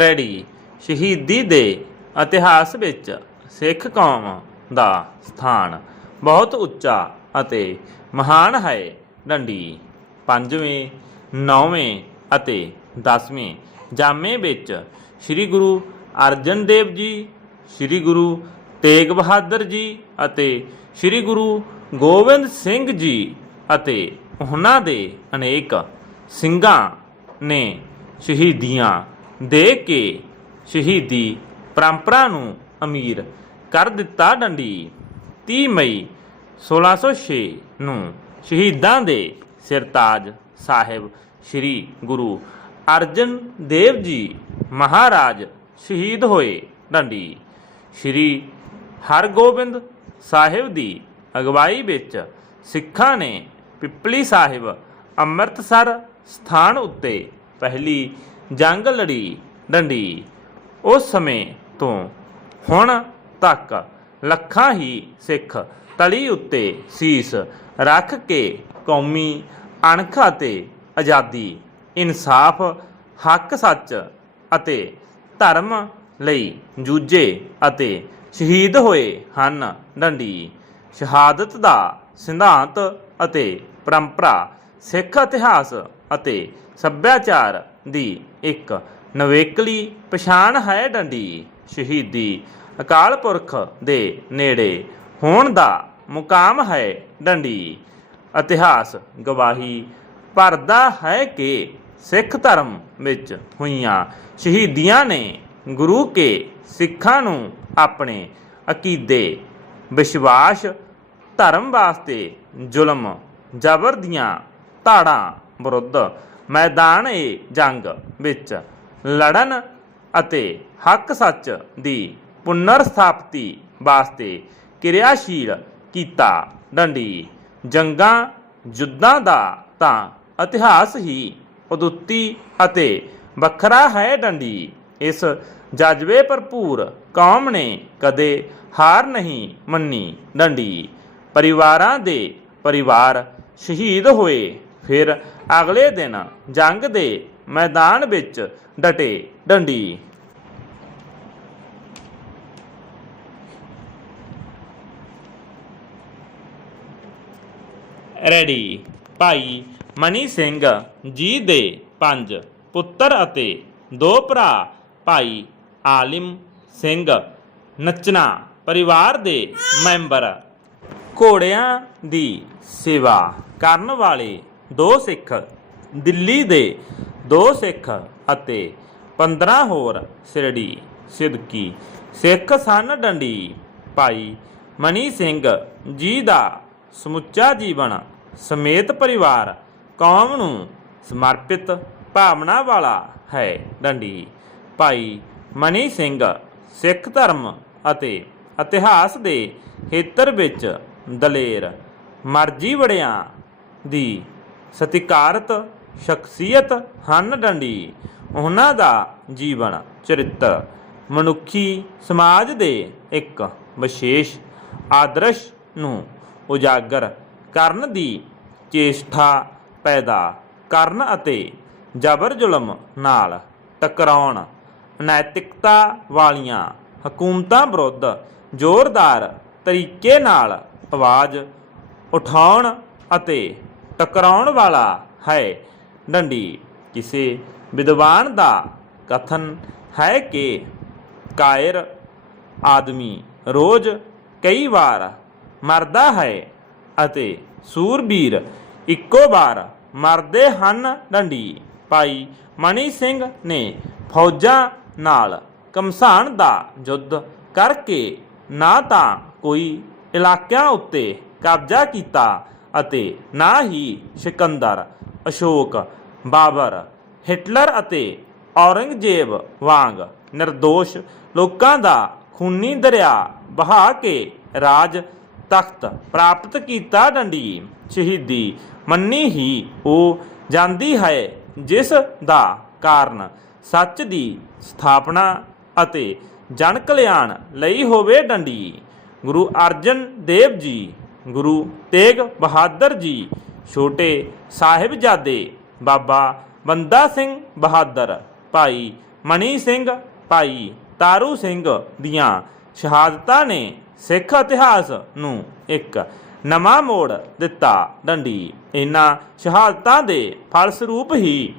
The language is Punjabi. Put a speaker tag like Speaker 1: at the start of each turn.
Speaker 1: ਰੈੜੀ ਸ਼ਹੀਦੀ ਦੇ ਇਤਿਹਾਸ ਵਿੱਚ ਸਿੱਖ ਕੌਮ ਦਾ ਸਥਾਨ ਬਹੁਤ ਉੱਚਾ ਅਤੇ ਮਹਾਨ ਹੈ। ਡੰਡੀ ਪੰਜਵੇਂ, ਨੌਵੇਂ ਅਤੇ ਦਸਵੇਂ ਜਾਮੇ ਵਿੱਚ ਸ੍ਰੀ ਗੁਰੂ ਅਰਜਨ ਦੇਵ ਜੀ, ਸ੍ਰੀ ਗੁਰੂ ਤੇਗ ਬਹਾਦਰ ਜੀ ਅਤੇ ਸ੍ਰੀ ਗੁਰੂ ਗੋਬਿੰਦ ਸਿੰਘ ਜੀ ਅਤੇ ਉਹਨਾਂ ਦੇ ਅਨੇਕ ਸਿੰਘਾਂ ਨੇ ਸ਼ਹੀਦੀਆਂ ਦੇ ਕੇ ਸ਼ਹੀਦੀ ਪਰੰਪਰਾ ਨੂੰ ਅਮੀਰ ਕਰ ਦਿੱਤਾ ਡੰਡੀ। 30 ਮਈ 1606 ਨੂੰ ਸ਼ਹੀਦਾਂ ਦੇ ਸਿਰਤਾਜ ਸਾਹਿਬ ਸ੍ਰੀ ਗੁਰੂ ਅਰਜਨ ਦੇਵ ਜੀ ਮਹਾਰਾਜ ਸ਼ਹੀਦ ਹੋਏ ਡੰਡੀ। ਸ੍ਰੀ ਹਰਗੋਬਿੰਦ ਸਾਹਿਬ ਦੀ ਅਗਵਾਈ ਵਿੱਚ ਸਿੱਖਾਂ ਨੇ ਪਿੱਪਲੀ ਸਾਹਿਬ ਅੰਮ੍ਰਿਤਸਰ ਸਥਾਨ ਉੱਤੇ ਪਹਿਲੀ ਜੰਗ ਲੜੀ ਡੰਡੀ। ਉਸ ਸਮੇਂ ਤੋਂ ਹੁਣ ਤੱਕ ਲੱਖਾਂ ਹੀ ਸਿੱਖ ਤਲੀ ਉੱਤੇ ਸੀਸ ਰੱਖ ਕੇ ਕੌਮੀ ਅਣਖ ਅਤੇ ਆਜ਼ਾਦੀ, ਇਨਸਾਫ, ਹੱਕ ਸੱਚ ਅਤੇ ਧਰਮ ਲਈ ਜੂਝੇ ਅਤੇ ਸ਼ਹੀਦ ਹੋਏ ਹਨ ਡੰਡੀ। ਸ਼ਹਾਦਤ ਦਾ ਸਿਧਾਂਤ ਅਤੇ ਪਰੰਪਰਾ, ਸਿੱਖ ਇਤਿਹਾਸ ਅਤੇ ਸੱਭਿਆਚਾਰ ਦੀ ਇੱਕ ਨਵੇਕਲੀ ਪਛਾਣ ਹੈ ਡੰਡੀ। ਸ਼ਹੀਦੀ ਅਕਾਲ ਪੁਰਖ ਦੇ ਨੇੜੇ ਹੋਣ ਦਾ ਮੁਕਾਮ ਹੈ ਡੰਡੀ। ਇਤਿਹਾਸ ਗਵਾਹੀ ਭਰਦਾ ਹੈ ਕਿ ਸਿੱਖ ਧਰਮ ਵਿੱਚ ਹੋਈਆਂ ਸ਼ਹੀਦੀਆਂ ਨੇ ਗੁਰੂ ਕੇ ਸਿੱਖਾਂ ਨੂੰ ਆਪਣੇ ਅਕੀਦੇ ਵਿਸ਼ਵਾਸ, ਧਰਮ ਵਾਸਤੇ ਜ਼ੁਲਮ, ਜ਼ਬਰ ਦੀਆਂ ਧਾੜਾਂ ਵਿਰੁੱਧ ਮੈਦਾਨ ਏ ਜੰਗ ਵਿੱਚ। ਲੜਨ ਅਤੇ ਹੱਕ ਸੱਚ ਦੀ ਪੁਨਰ ਸਥਾਪਤੀ ਵਾਸਤੇ ਕਿਰਿਆਸ਼ੀਲ ਕੀਤਾ ਡੰਡੀ। ਜੰਗਾਂ ਯੁੱਧਾਂ ਦਾ ਤਾਂ ਇਤਿਹਾਸ ਹੀ ਉਦੁੱਤੀ ਅਤੇ ਵੱਖਰਾ ਹੈ ਡੰਡੀ। ਇਸ ਜਜ਼ਬੇ ਭਰਪੂਰ ਕੌਮ ਨੇ ਕਦੇ ਹਾਰ ਨਹੀਂ ਮੰਨੀ ਡੰਡੀ। ਪਰਿਵਾਰਾਂ ਦੇ ਪਰਿਵਾਰ ਸ਼ਹੀਦ ਹੋਏ। ਫਿਰ ਅਗਲੇ ਦਿਨ ਜੰਗ ਦੇ ਮੈਦਾਨ ਵਿੱਚ ਡਟੇ ਡੰਡੀ। ਰੈਡੀ। ਭਾਈ ਮਨੀ ਸਿੰਘ ਜੀ ਦੇ ਪੰਜ ਪੁੱਤਰ ਅਤੇ ਦੋ ਭਰਾ, ਭਾਈ ਆਲਿਮ ਸਿੰਘ ਨਚਨਾ ਪਰਿਵਾਰ ਦੇ ਮੈਂਬਰ। ਘੋੜਿਆਂ ਦੀ ਸੇਵਾ ਕਰਨ ਵਾਲੇ ਦੋ ਸਿੱਖ, ਦਿੱਲੀ ਦੇ ਦੋ ਸਿੱਖ ਅਤੇ 15 ਹੋਰ ਸਿਰੜੀ ਸਿੱਧਕੀ ਸਿੱਖ ਸਨ ਡੰਡੀ ਭਾਈ ਮਨੀ ਸਿੰਘ ਜੀ ਦਾ ਸਮੁੱਚਾ ਜੀਵਨ ਸਮੇਤ ਪਰਿਵਾਰ ਕੌਮ ਨੂੰ ਸਮਰਪਿਤ ਭਾਵਨਾ ਵਾਲਾ ਹੈ ਡੰਡੀ। ਭਾਈ ਮਨੀ ਸਿੰਘ ਸਿੱਖ ਧਰਮ ਅਤੇ ਇਤਿਹਾਸ ਦੇ ਖੇਤਰ ਵਿੱਚ ਦਲੇਰ, ਮਰਜ਼ੀ ਵੜਿਆਂ ਦੀ ਸਤਿਕਾਰਤ ਸ਼ਖਸੀਅਤ ਹਨ ਡੰਡੀ। ਉਹਨਾਂ ਦਾ ਜੀਵਨ ਚਰਿੱਤਰ, ਮਨੁੱਖੀ ਸਮਾਜ ਦੇ ਇੱਕ ਵਿਸ਼ੇਸ਼ ਆਦਰਸ਼ ਨੂੰ ਉਜਾਗਰ ਕਰਨ ਦੀ ਚੇਸ਼ਟਾ ਪੈਦਾ ਕਰਨ ਅਤੇ ਜ਼ਬਰ ਜ਼ੁਲਮ ਨਾਲ ਟਕਰਾਉਣ, ਨੈਤਿਕਤਾ ਵਾਲੀਆਂ ਹਕੂਮਤਾਂ ਵਿਰੁੱਧ ਜ਼ੋਰਦਾਰ ਤਰੀਕੇ ਨਾਲ ਆਵਾਜ਼ ਉਠਾਉਣ ਅਤੇ ਟਕਰਾਉਣ ਵਾਲਾ ਹੈ। ਡੰਡੀ, ਕਿਸੇ ਵਿਦਵਾਨ ਦਾ ਕਥਨ ਹੈ ਕਿ ਕਾਇਰ ਆਦਮੀ ਰੋਜ਼ ਕਈ ਵਾਰ ਮਰਦਾ ਹੈ ਅਤੇ ਸੂਰਬੀਰ ਇੱਕੋ ਵਾਰ ਮਰਦੇ ਹਨ। ਡੰਡੀ, ਭਾਈ ਮਣੀ ਸਿੰਘ ਨੇ ਫੌਜਾਂ ਨਾਲ ਕਮਸਾਨ ਦਾ ਯੁੱਧ ਕਰਕੇ ਨਾ ਤਾਂ ਕੋਈ ਇਲਾਕਿਆਂ ਉੱਤੇ ਕਬਜ਼ਾ ਕੀਤਾ ਅਤੇ ਨਾ ਹੀ ਸਿਕੰਦਰ, ਅਸ਼ੋਕ, ਬਾਬਰ, ਹਿਟਲਰ ਅਤੇ ਔਰੰਗਜ਼ੇਬ ਵਾਂਗ નિર્ਦੋਸ਼ ਲੋਕਾਂ ਦਾ ਖੂਨੀ ਦਰਿਆ ਬਹਾ ਕੇ ਰਾਜ ਤਖਤ ਪ੍ਰਾਪਤ ਕੀਤਾ ਡੰਡੀ। ਸ਼ਹੀਦੀ ਮੰਨੀ ਹੀ ਉਹ ਜਾਂਦੀ ਹੈ, ਜਿਸ ਦਾ ਕਾਰਨ ਸੱਚ ਦੀ ਸਥਾਪਨਾ ਅਤੇ ਜਨ ਕਲਿਆਣ ਲਈ ਹੋਵੇ ਡੰਡੀ। ਗੁਰੂ ਅਰਜਨ ਦੇਵ ਜੀ ਗੁਰੂ ਤੇਗ ਬਹਾਦਰ ਜੀ, ਛੋਟੇ ਸਾਹਿਬਜ਼ਾਦੇ ਬਾਬਾ ਬੰਦਾ ਸਿੰਘ ਬਹਾਦਰ, ਭਾਈ ਮਣੀ ਸਿੰਘ, ਭਾਈ ਤਾਰੂ ਸਿੰਘ ਦੀਆਂ ਸ਼ਹਾਦਤਾਂ ਨੇ ਸਿੱਖ ਇਤਿਹਾਸ ਨੂੰ ਇੱਕ ਨਵਾਂ ਮੋੜ ਦਿੱਤਾ। ਡੰਡੀ, ਇਹਨਾਂ ਸ਼ਹਾਦਤਾਂ ਦੇ ਫਲਸਰੂਪ ਹੀ